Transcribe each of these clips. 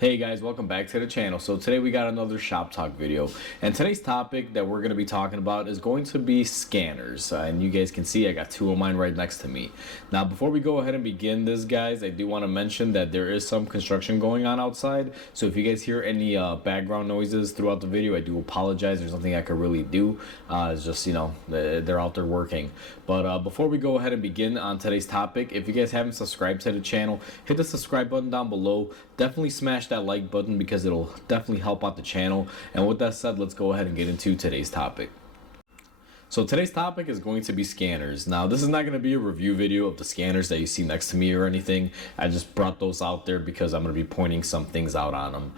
Hey guys, welcome back to the channel. So today we got another shop talk video, and today's topic that we're going to be talking about is going to be scanners, and you guys can see I got two of mine right next to me. Now before we go ahead and begin this, guys, I do want to mention that there is some construction going on outside, so if you guys hear any background noises throughout the video, I do apologize. There's nothing I could really do. It's just, you know, they're out there working. But before we go ahead and begin on today's topic, if you guys haven't subscribed to the channel, hit the subscribe button down below. Definitely smash that like button because it'll definitely help out the channel. And with that said, let's go ahead and get into today's topic. So today's topic is going to be scanners. Now this is not going to be a review video of the scanners that you see next to me or anything. I just brought those out there because I'm going to be pointing some things out on them.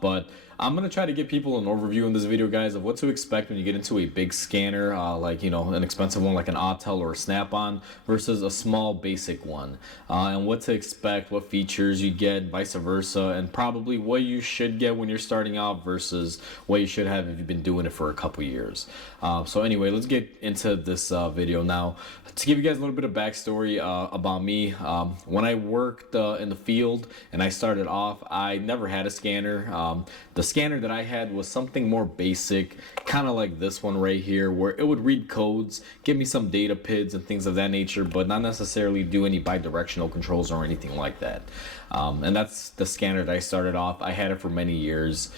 But I'm going to try to give people an overview in this video, guys, of what to expect when you get into a big scanner, like, you know, an expensive one like an Autel or a Snap-on versus a small basic one, and what to expect, what features you get, vice versa, and probably what you should get when you're starting out versus what you should have if you've been doing it for a couple years. So anyway, let's get into this video now. To give you guys a little bit of backstory about me, when I worked in the field and I started off, I never had a scanner. The scanner that I had was something more basic, kind of like this one right here, where it would read codes, give me some data PIDs and things of that nature, but not necessarily do any bidirectional controls or anything like that. And that's the scanner that I started off. I had it for many years.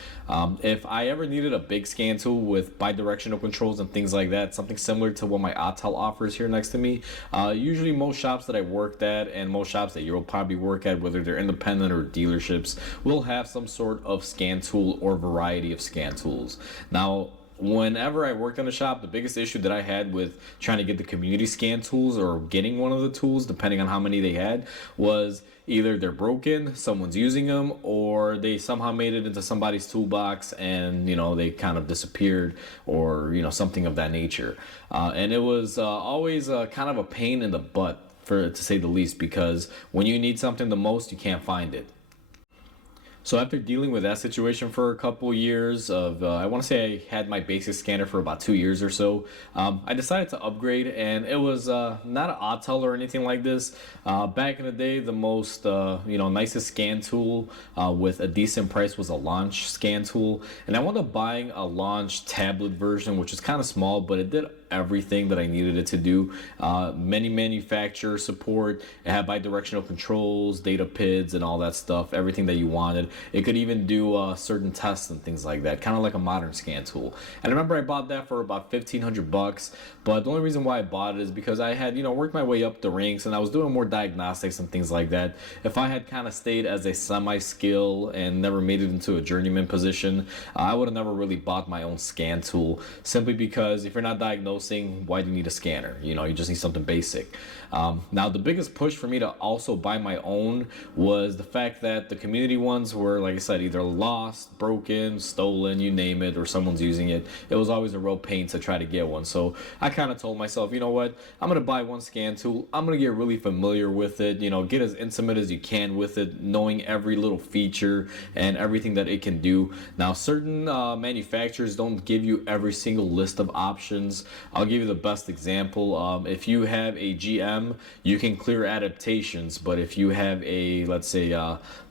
If I ever needed a big scan tool with bidirectional controls and things like that, something similar to what my Autel offers here next to me, usually most shops that I worked at and most shops that you'll probably work at, whether they're independent or dealerships, will have some sort of scan tool or variety of scan tools. Now, whenever I worked in a shop, the biggest issue that I had with trying to get the community scan tools or getting one of the tools, depending on how many they had, was either they're broken, someone's using them, or they somehow made it into somebody's toolbox and, you know, they kind of disappeared, or, you know, something of that nature. And it was always kind of a pain in the butt, to say the least, because when you need something the most, you can't find it. So after dealing with that situation for a couple years of, I want to say I had my basic scanner for about 2 years or so, I decided to upgrade, and it was not an Autel or anything like this. Back in the day, the most, nicest scan tool with a decent price was a Launch scan tool, and I wound up buying a Launch tablet version, which is kind of small, but it did everything that I needed it to do. Many manufacturer support. It had bidirectional controls, data PIDs, and all that stuff, everything that you wanted. It could even do certain tests and things like that, kind of like a modern scan tool. And I remember I bought that for about $1,500, but the only reason why I bought it is because I had, you know, worked my way up the ranks and I was doing more diagnostics and things like that. If I had kind of stayed as a semi-skill and never made it into a journeyman position, I would have never really bought my own scan tool, simply because if you're not diagnosing, why do you need a scanner? You know, you just need something basic. Now, the biggest push for me to also buy my own was the fact that the community ones were, like I said, either lost, broken, stolen, you name it, or someone's using it. It was always a real pain to try to get one. So I kind of told myself, you know what, I'm going to buy one scan tool. I'm going to get really familiar with it, you know, get as intimate as you can with it, knowing every little feature and everything that it can do. Now, certain manufacturers don't give you every single list of options. I'll give you the best example. If you have a GM, you can clear adaptations, but if you have a, let's say,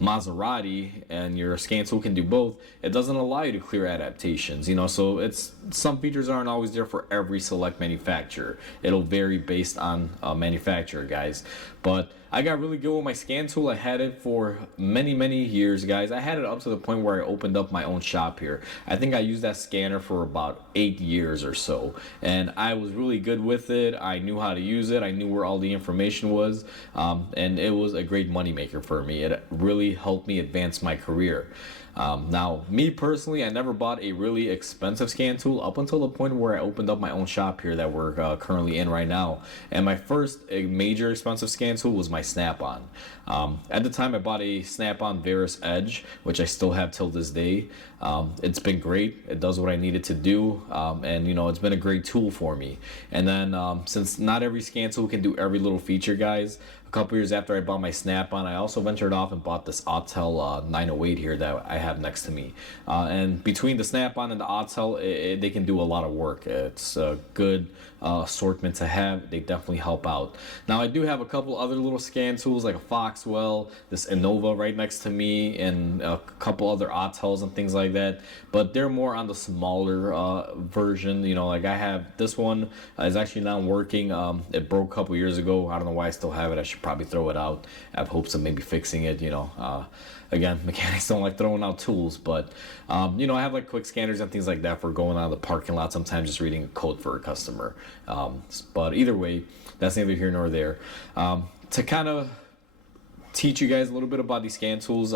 Maserati, and your scan tool can do both, it doesn't allow you to clear adaptations, you know. So it's, some features aren't always there for every select manufacturer. It'll vary based on manufacturer, guys. But I got really good with my scan tool. I had it for many years, guys. I had it up to the point where I opened up my own shop here. I think I used that scanner for about 8 years or so, and I was really good with it. I knew how to use it. I knew where all the information was, and it was a great moneymaker for me. It really helped me advance my career. Now, me personally, I never bought a really expensive scan tool up until the point where I opened up my own shop here that we're currently in right now. And my first major expensive scan tool was my Snap-on. At the time, I bought a Snap-on Veris Edge, which I still have till this day. It's been great. It does what I need it to do, and, you know, it's been a great tool for me. And then since not every scan tool can do every little feature, guys, a couple years after I bought my Snap-on, I also ventured off and bought this Autel 908 here that I have next to me. And between the Snap-on and the Autel, they can do a lot of work. It's a good assortment to have. They definitely help out. Now I do have a couple other little scan tools like a Foxwell, this Innova right next to me, and a couple other Autels and things like that. But they're more on the smaller version. You know, like I have this one is actually not working. It broke a couple years ago. I don't know why I still have it. I should probably throw it out. I have hopes of maybe fixing it. You know, again, mechanics don't like throwing out tools, but you know, I have like quick scanners and things like that for going out of the parking lot. Sometimes just reading a code for a customer. But either way, that's neither here nor there. To kind of teach you guys a little bit about these scan tools,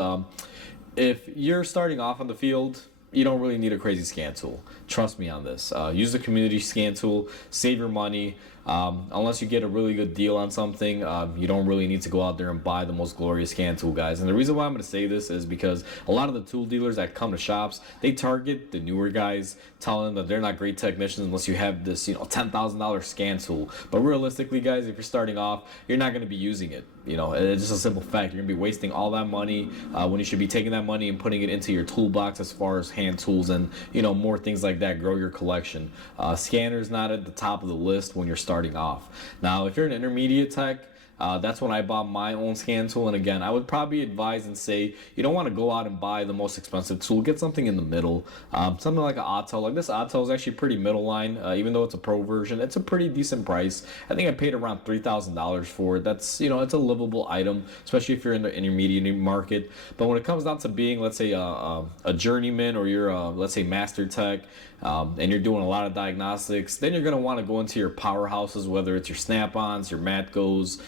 if you're starting off on the field, you don't really need a crazy scan tool. Trust me on this. Use the community scan tool, save your money. Unless you get a really good deal on something, you don't really need to go out there and buy the most glorious scan tool, guys. And the reason why I'm going to say this is because a lot of the tool dealers that come to shops, they target the newer guys, telling them that they're not great technicians unless you have this, you know, $10,000 scan tool. But realistically, guys, if you're starting off, you're not going to be using it. You know, it's just a simple fact. You're going to be wasting all that money when you should be taking that money and putting it into your toolbox as far as hand tools and, you know, more things like that. Grow your collection. Scanner's not at the top of the list when you're starting off. Now, if you're an intermediate tech, that's when I bought my own scan tool. And again, I would probably advise and say you don't want to go out and buy the most expensive tool. Get something in the middle. Something like an Autel. Like this Autel is actually pretty middle line. Even though it's a pro version, it's a pretty decent price. I think I paid around $3,000 for it. That's, you know, it's a livable item, especially if you're in the intermediate market. But when it comes down to being, let's say, a journeyman, or you're let's say master tech, and you're doing a lot of diagnostics, then you're going to want to go into your powerhouses, whether it's your Snap-ons, your Matcos,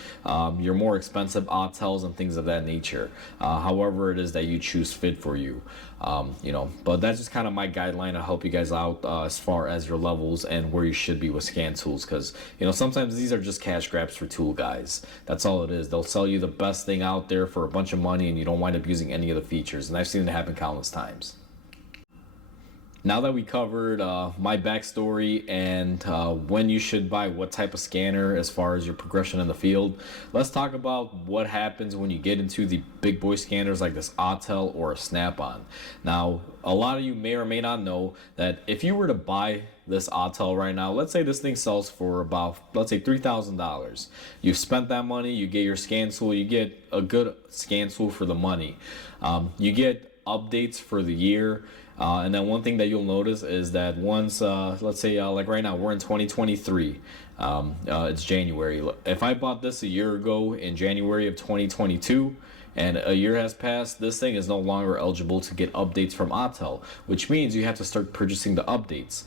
your more expensive Autels and things of that nature. However it is that you choose fit for you. You know, but that's just kind of my guideline to help you guys out as far as your levels and where you should be with scan tools, because, you know, sometimes these are just cash grabs for tool guys. That's all it is. They'll sell you the best thing out there for a bunch of money and you don't wind up using any of the features, and I've seen it happen countless times. Now that we covered my backstory and when you should buy what type of scanner as far as your progression in the field, let's talk about what happens when you get into the big boy scanners like this Autel or a Snap-on. Now, a lot of you may or may not know that if you were to buy this Autel right now, let's say this thing sells for about, let's say, $3,000. You've spent that money, you get your scan tool, you get a good scan tool for the money. You get updates for the year. And then one thing that you'll notice is that once, let's say, like right now, we're in 2023. It's January. If I bought this a year ago in January of 2022, and a year has passed, this thing is no longer eligible to get updates from Autel, which means you have to start purchasing the updates.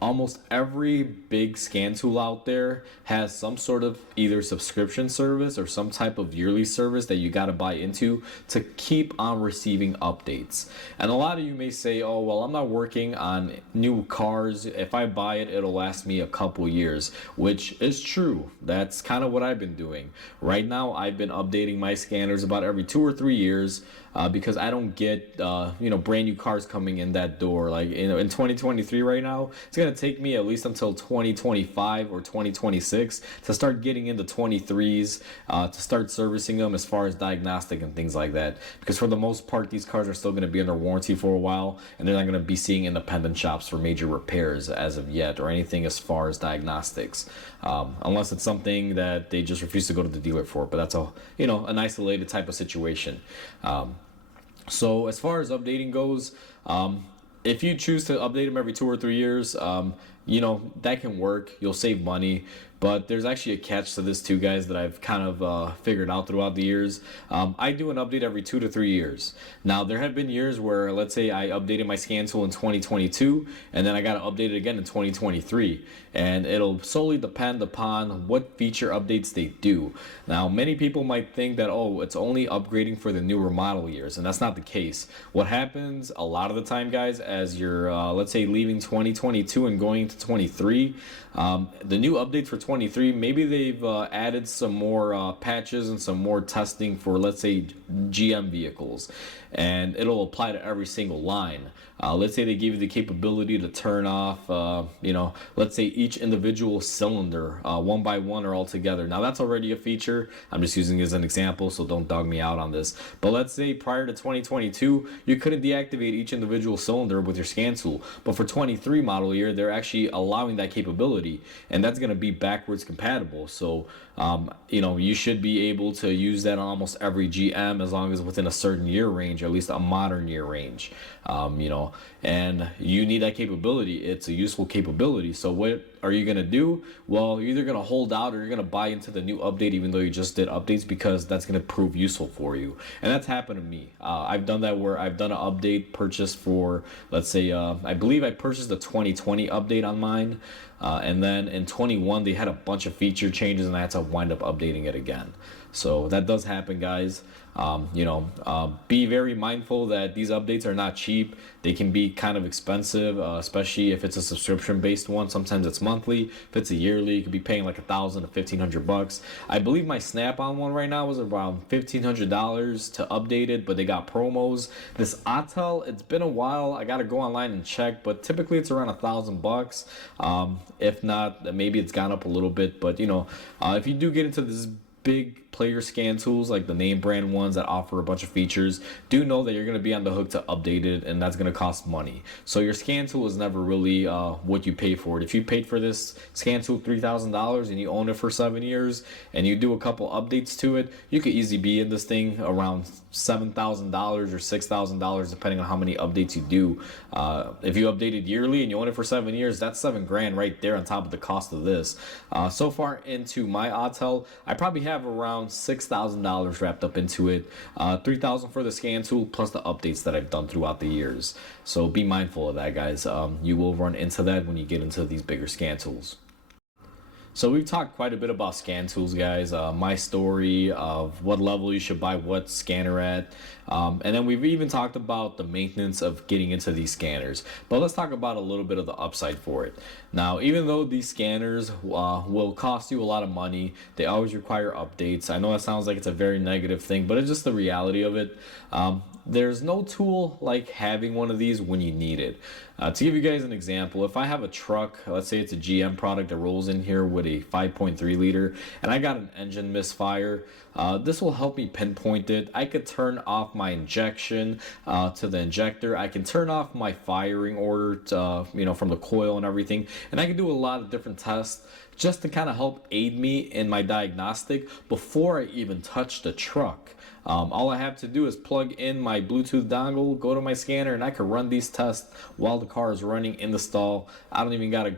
Almost every big scan tool out there has some sort of either subscription service or some type of yearly service that you got to buy into to keep on receiving updates. And a lot of you may say, oh, well, I'm not working on new cars. If I buy it, it'll last me a couple years, which is true. That's kind of what I've been doing. Right now, I've been updating my scanners about every 2 or 3 years. Because I don't get you know, brand new cars coming in that door. Like, you know, in 2023 right now, it's gonna take me at least until 2025 or 2026 to start getting into 23s, to start servicing them as far as diagnostic and things like that. Because for the most part, these cars are still gonna be under warranty for a while, and they're not gonna be seeing independent shops for major repairs as of yet, or anything as far as diagnostics, unless it's something that they just refuse to go to the dealer for. But that's a, you know, an isolated type of situation. So as far as updating goes, if you choose to update them every 2 or 3 years, you know, that can work. You'll save money. But there's actually a catch to this too, guys, that I've kind of figured out throughout the years. I do an update every 2 to 3 years. Now, there have been years where, let's say, I updated my scan tool in 2022, and then I got to update it again in 2023. And it'll solely depend upon what feature updates they do. Now, many people might think that, oh, it's only upgrading for the newer model years, and that's not the case. What happens a lot of the time, guys, as you're, let's say, leaving 2022 and going into 23. The new updates for 23, maybe they've added some more patches and some more testing for, let's say, GM vehicles, and it'll apply to every single line. Let's say they give you the capability to turn off, let's say each individual cylinder one by one or all together. Now that's already a feature. I'm just using it as an example, so don't dog me out on this. But let's say prior to 2022, you couldn't deactivate each individual cylinder with your scan tool. But for 23 model year, they're actually allowing that capability, and that's going to be backwards compatible. So you should be able to use that on almost every GM as long as within a certain year range, or at least a modern year range. And you need that capability. It's a useful capability. So what are you going to do? Well, you're either going to hold out or you're going to buy into the new update even though you just did updates, because that's going to prove useful for you. And that's happened to me. I've done that where I've done an update purchase for, let's say, I believe I purchased the 2020 update on mine. And then in 21, they had a bunch of feature changes and I had to wind up updating it again. So that does happen, guys. Be very mindful that these updates are not cheap. They can be kind of expensive, especially if it's a subscription-based one. Sometimes it's monthly. If it's a yearly, you could be paying like $1,000 to $1,500. I believe my Snap-on one right now was around $1,500 to update it, but they got promos. This Autel, it's been a while. I gotta go online and check, but typically it's around $1,000. If not, maybe it's gone up a little bit. But if you do get into this big player scan tools like the name brand ones that offer a bunch of features, do know that you're going to be on the hook to update it, and that's going to cost money. So your scan tool is never really what you pay for it. If you paid for this scan tool $3,000 and you own it for 7 years and you do a couple updates to it, you could easily be in this thing around $7,000 or $6,000 depending on how many updates you do. If you update it yearly and you own it for 7 years, that's $7,000 right there on top of the cost of this. So far into my Autel, I probably have around $6,000 wrapped up into it. $3,000 for the scan tool plus the updates that I've done throughout the years. So be mindful of that, guys. You will run into that when you get into these bigger scan tools. So we've talked quite a bit about scan tools, guys. My story of what level you should buy what scanner at. And then we've even talked about the maintenance of getting into these scanners. But let's talk about a little bit of the upside for it. Now, even though these scanners will cost you a lot of money, they always require updates. I know that sounds like it's a very negative thing, but it's just the reality of it. There's no tool like having one of these when you need it. To give you guys an example, if I have a truck, let's say it's a GM product that rolls in here with a 5.3 liter, and I got an engine misfire, this will help me pinpoint it. I could turn off my injection to the injector. I can turn off my firing order to, from the coil and everything, and I can do a lot of different tests just to kind of help aid me in my diagnostic before I even touch the truck. All I have to do is plug in my Bluetooth dongle, go to my scanner, and I can run these tests while the car is running in the stall. I don't even gotta,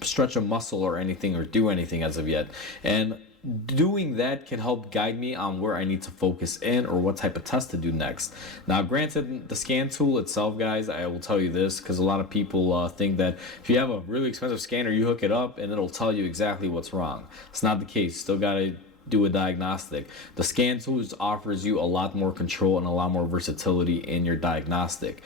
stretch a muscle or anything or do anything as of yet. And doing that can help guide me on where I need to focus in or what type of test to do next. Now, granted, the scan tool itself, guys, I will tell you this because a lot of people think that if you have a really expensive scanner, you hook it up and it'll tell you exactly what's wrong. It's not the case. Still gotta do a diagnostic. The scan tool just offers you a lot more control and a lot more versatility in your diagnostic.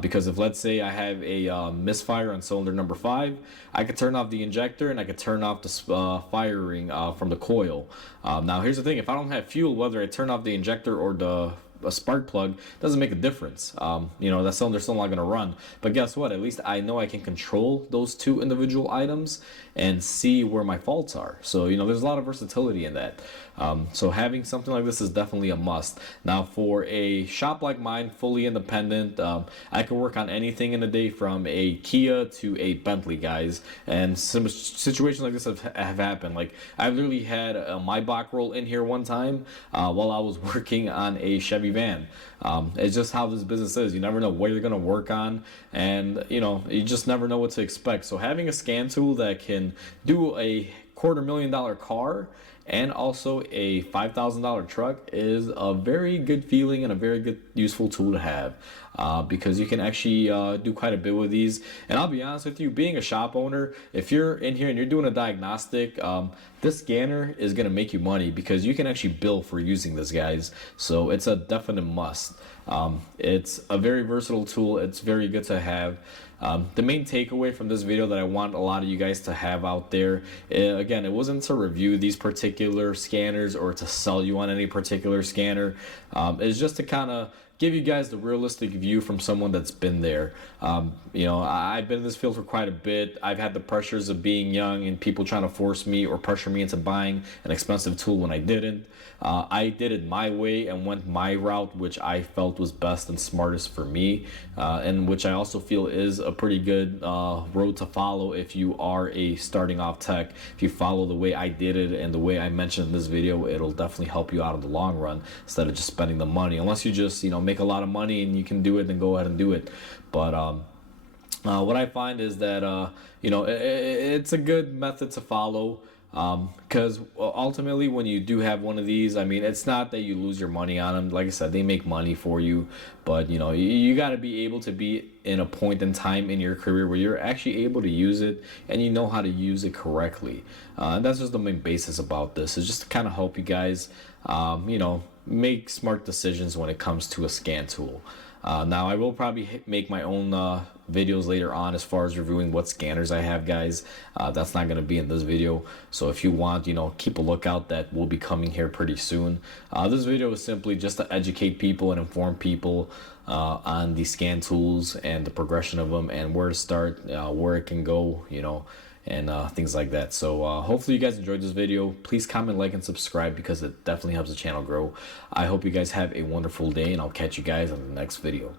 Because if, let's say, I have a misfire on cylinder number 5, I could turn off the injector and I could turn off the firing from the coil. Now, here's the thing: if I don't have fuel, whether I turn off the injector or a spark plug doesn't make a difference. That cylinder's still not going to run. But guess what? At least I know I can control those two individual items and see where my faults are. So, there's a lot of versatility in that. So having something like this is definitely a must. Now, for a shop like mine, fully independent, I can work on anything in a day from a Kia to a Bentley, guys. And some situations like this have happened. Like, I literally had a Maybach roll in here one time while I was working on a Chevy van. It's just how this business is. You never know what you're going to work on, and you just never know what to expect. So having a scan tool that can do a $250,000 car and also a $5,000 truck is a very good feeling and a very good useful tool to have, because you can actually do quite a bit with these. And I'll be honest with you, being a shop owner, if you're in here and you're doing a diagnostic, this scanner is going to make you money because you can actually bill for using this, guys. So it's a definite must. It's a very versatile tool. It's very good to have. The main takeaway from this video that I want a lot of you guys to have out there, again, it wasn't to review these particular scanners or to sell you on any particular scanner. It's just to kind of give you guys the realistic view from someone that's been there. I've been in this field for quite a bit. I've had the pressures of being young and people trying to force me or pressure me into buying an expensive tool when I didn't. I did it my way and went my route, which I felt was best and smartest for me, and which I also feel is a pretty good road to follow if you are a starting off tech. If you follow the way I did it and the way I mentioned in this video, it'll definitely help you out in the long run instead of just spending the money. Unless you just make a lot of money and you can do it, then go ahead and do it. But what I find is that it's a good method to follow, because ultimately when you do have one of these, I mean, it's not that you lose your money on them. Like I said, they make money for you, but you got to be able to be in a point in time in your career where you're actually able to use it and you know how to use it correctly. And that's just the main basis about this, is just to kind of help you guys make smart decisions when it comes to a scan tool. Now I will probably make my own videos later on as far as reviewing what scanners I have, guys. That's not going to be in this video, so if you want, keep a lookout. That will be coming here pretty soon. This video is simply just to educate people and inform people on the scan tools and the progression of them and where to start, where it can go, and things like that. So hopefully you guys enjoyed this video. Please comment, like, and subscribe because it definitely helps the channel grow. I hope you guys have a wonderful day, and I'll catch you guys on the next video.